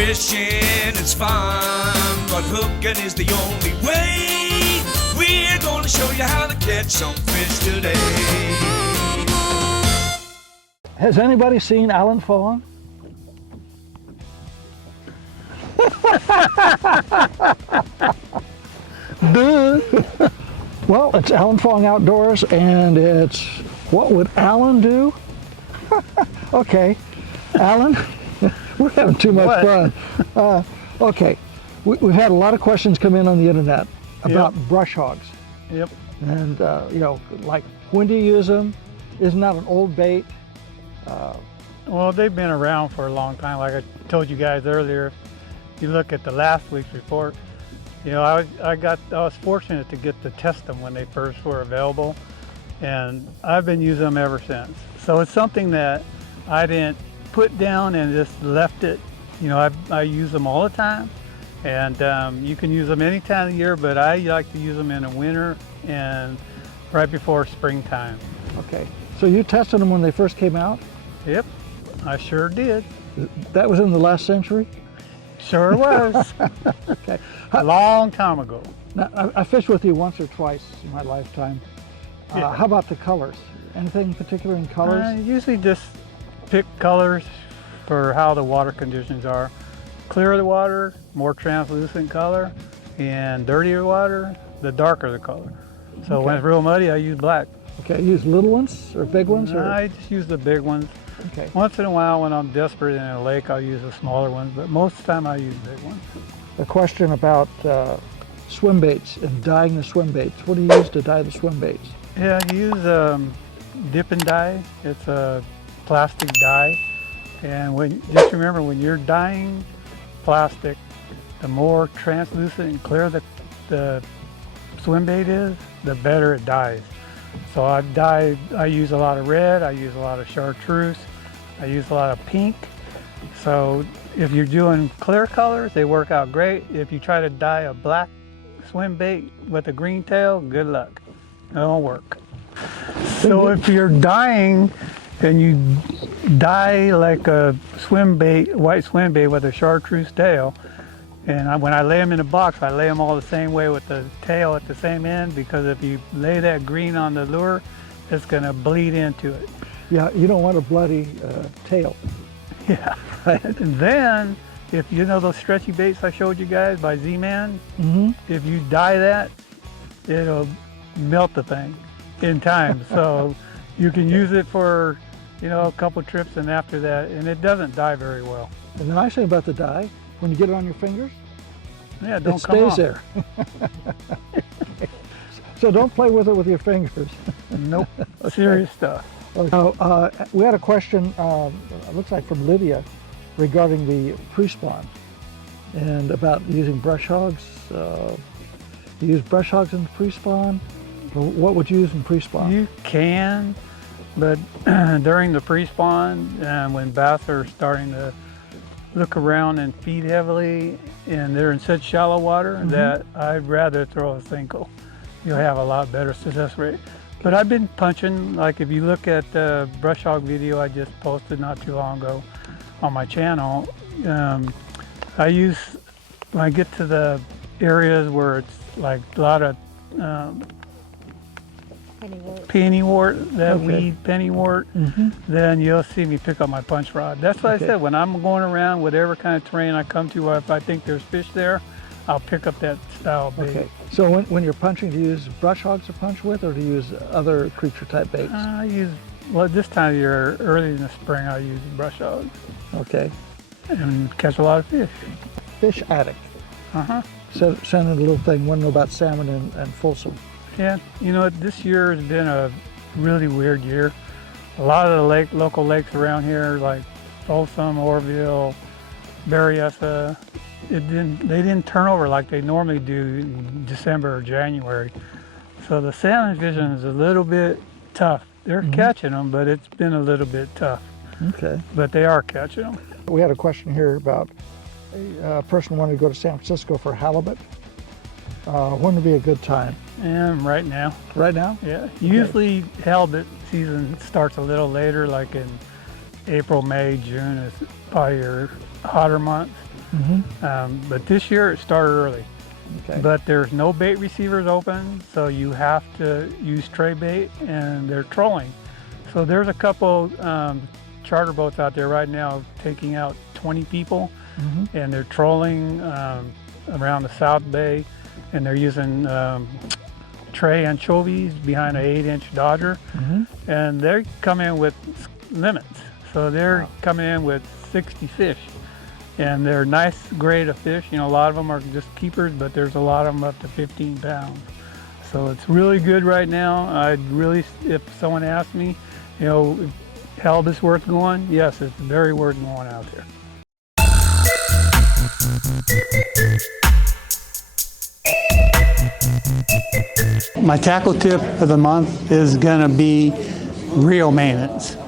Fishing is fun, but hooking is the only way. We're gonna show you how to catch some fish today. Has anybody seen Alan Fong? Duh. Well, it's Alan Fong Outdoors, and it's What Would Alan Do? Okay, Alan, we're having too much fun. Okay, we've had a lot of questions come in on the internet about brush hogs. Yep. And, you know, like, when do you use them? Isn't that an old bait? Well, they've been around for a long time. Like I told you guys earlier, if you look at the last week's report, you know, I was fortunate to get to test them when they first were available, and I've been using them ever since. So it's something that I didn't put down and just left it. You know, I use them all the time, and you can use them any time of year, but I like to use them in the winter and right before springtime. Okay, so you tested them when they first came out? Yep, I sure did. That was in the last century? Sure was. Okay. A long time ago. Now, I fished with you once or twice in my lifetime. Yeah. How about the colors? Anything particular in colors? I usually just pick colors for how the water conditions are. Clearer the water, more translucent color, and dirtier water, the darker the color. So when it's real muddy, I use black. Okay, use little ones or big ones? Or? I just use the big ones. Okay. Once in a while when I'm desperate in a lake, I'll use the smaller ones, but most of the time I use big ones. A question about swim baits and dyeing the swim baits. What do you use to dye the swim baits? Yeah, I use dip and dye. It's a plastic dye. And just remember, when you're dyeing plastic, the more translucent and clear the swim bait is, the better it dyes. So I use a lot of red, I use a lot of chartreuse, I use a lot of pink. So if you're doing clear colors, they work out great. If you try to dye a black swim bait with a green tail, good luck. It won't work. So if you're dyeing and you dye like a swim bait, white swim bait with a chartreuse tail, and when I lay them in a box, I lay them all the same way with the tail at the same end, because if you lay that green on the lure, it's going to bleed into it. Yeah, you don't want a bloody tail. Yeah. And then, if you know those stretchy baits I showed you guys by Z-Man, if you dye that, it'll melt the thing in time. So you can use it for, you know, a couple trips, and after that, and it doesn't dye very well. And the nice thing about the dye, when you get it on your fingers, yeah, don't it come stays off. there. So don't play with it with your fingers. Nope. Serious stuff. Okay. We had a question, looks like from Lydia, regarding the pre-spawn and about using brush hogs. You use brush hogs in the pre-spawn? What would you use in pre-spawn? You can, but during the pre-spawn, when bass are starting to look around and feed heavily, and they're in such shallow water that I'd rather throw a single. You'll have a lot better success rate. But I've been punching, like if you look at the brush hog video I just posted not too long ago on my channel, I use, when I get to the areas where it's like a lot of pennywort, that weed, pennywort, then you'll see me pick up my punch rod. That's what I said, when I'm going around, whatever kind of terrain I come to, if I think there's fish there, I'll pick up that style bait. Okay, so when you're punching, do you use brush hogs to punch with, or do you use other creature type baits? I use, well, this time of year, early in the spring, I use brush hogs. Okay. And catch a lot of fish. Fish addict. So send in a little thing, want to know about salmon and Folsom. Yeah, you know, this year has been a really weird year. A lot of the local lakes around here, like Folsom, Orville, Berryessa, they didn't turn over like they normally do in December or January. So the salmon fishing is a little bit tough. They're catching them, but it's been a little bit tough. Okay. But they are catching them. We had a question here about a person wanted to go to San Francisco for halibut. When would be a good time? And right now. Right now? Yeah. Usually halibut season starts a little later, like in April, May, June is probably your hotter months. But this year it started early. Okay. But there's no bait receivers open, so you have to use tray bait, and they're trolling. So there's a couple charter boats out there right now taking out 20 people, and they're trolling around the South Bay, and they're using tray anchovies behind an 8-inch Dodger, and they're coming with limits. So they're coming in with 60 fish. And they're nice grade of fish. You know, a lot of them are just keepers, but there's a lot of them up to 15 pounds. So it's really good right now. I'd really, if someone asked me, you know, halibut's worth going, yes, it's very worth going out there. My tackle tip of the month is gonna be reel maintenance.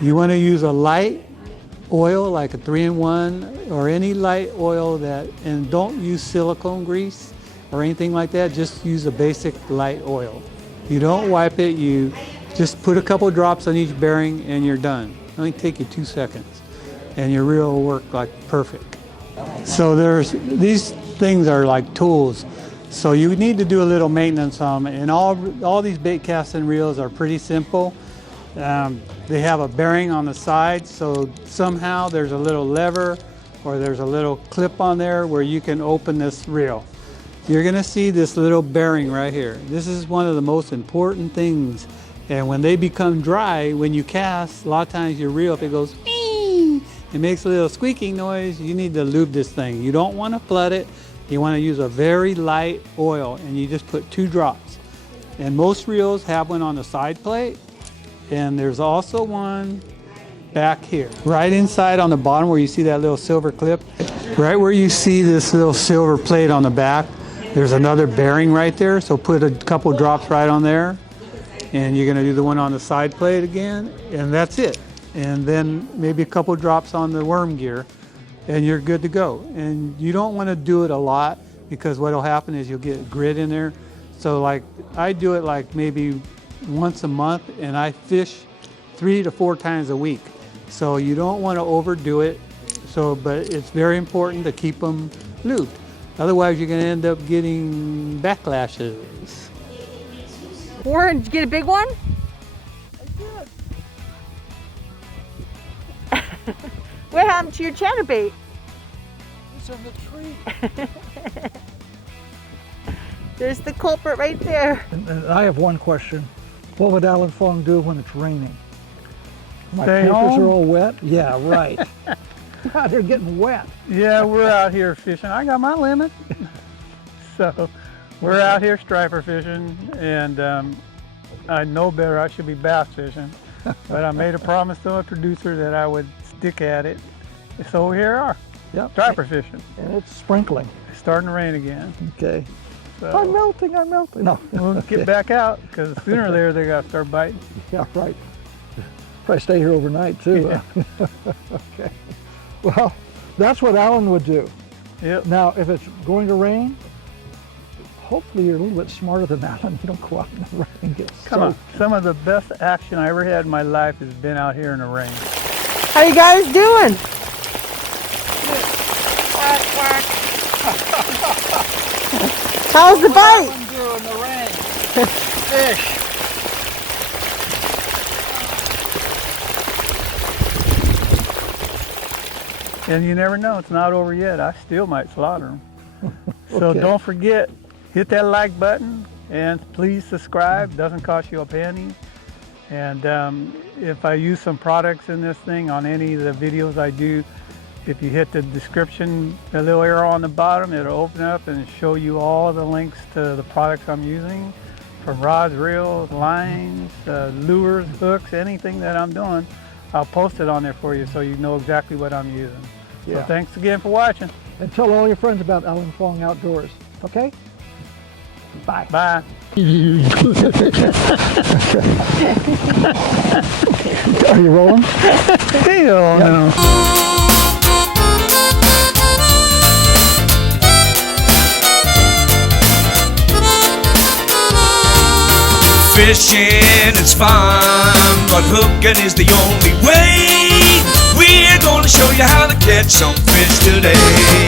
You wanna use a light oil like a 3-in-1 or any light oil and don't use silicone grease or anything like that. Just use a basic light oil. You don't wipe it, you just put a couple drops on each bearing and you're done. It only take you 2 seconds and your reel will work like perfect. So these things are like tools. So you need to do a little maintenance on them, and all these bait casting reels are pretty simple. They have a bearing on the side, so somehow there's a little lever or there's a little clip on there where you can open this reel. You're gonna see this little bearing right here. This is one of the most important things, and when they become dry, when you cast, a lot of times your reel, if it goes "ee," it makes a little squeaking noise, you need to lube this thing. You don't want to flood it. You want to use a very light oil, and you just put 2 drops. And most reels have one on the side plate, and there's also one back here. Right inside on the bottom where you see that little silver clip, right where you see this little silver plate on the back, there's another bearing right there, so put a couple drops right on there. And you're gonna do the one on the side plate again, and that's it. And then maybe a couple drops on the worm gear, and you're good to go. And you don't wanna do it a lot, because what'll happen is you'll get grit in there. So like, I do it like maybe once a month, and I fish 3 to 4 times a week. So you don't want to overdo it. But it's very important to keep them lubed. Otherwise, you're going to end up getting backlashes. Warren, did you get a big one? I did. What happened to your chatterbait? It's on the tree. There's the culprit right there. And I have one question. What would Alan Fong do when it's raining? My Stay papers home? are all wet? Yeah, right. God, they're getting wet. Yeah, we're out here fishing. I got my limit. So we're out here striper fishing, and I know better. I should be bass fishing. But I made a promise to a producer that I would stick at it. So here we are, Yep. striper fishing. And it's sprinkling. It's starting to rain again. Okay. So I'm melting, I'm melting. No. we'll Okay. get back out, because sooner or later they got to start biting. Yeah, right. If I stay here overnight too. Yeah. Okay. Well, that's what Alan would do. Yep. Now, if it's going to rain, hopefully you're a little bit smarter than Alan. You don't go out in the rain and get Come on. soaked. Some of the best action I ever had in my life has been out here in the rain. How you guys doing? How's the bite? do in the rain? Fish. And you never know, it's not over yet. I still might slaughter them. So Okay. don't forget, hit that like button, and please subscribe. Doesn't cost you a penny. And if I use some products in this thing on any of the videos I do, if you hit the description, the little arrow on the bottom, it'll open up and show you all the links to the products I'm using, from rods, reels, lines, lures, hooks, anything that I'm doing. I'll post it on there for you so you know exactly what I'm using. So Yeah. thanks again for watching. And tell all your friends about Alan Fong Outdoors. Okay? Bye. Bye. Are you rolling? Hell no. Fishing is fun, but hooking is the only way. We're gonna show you how to catch some fish today.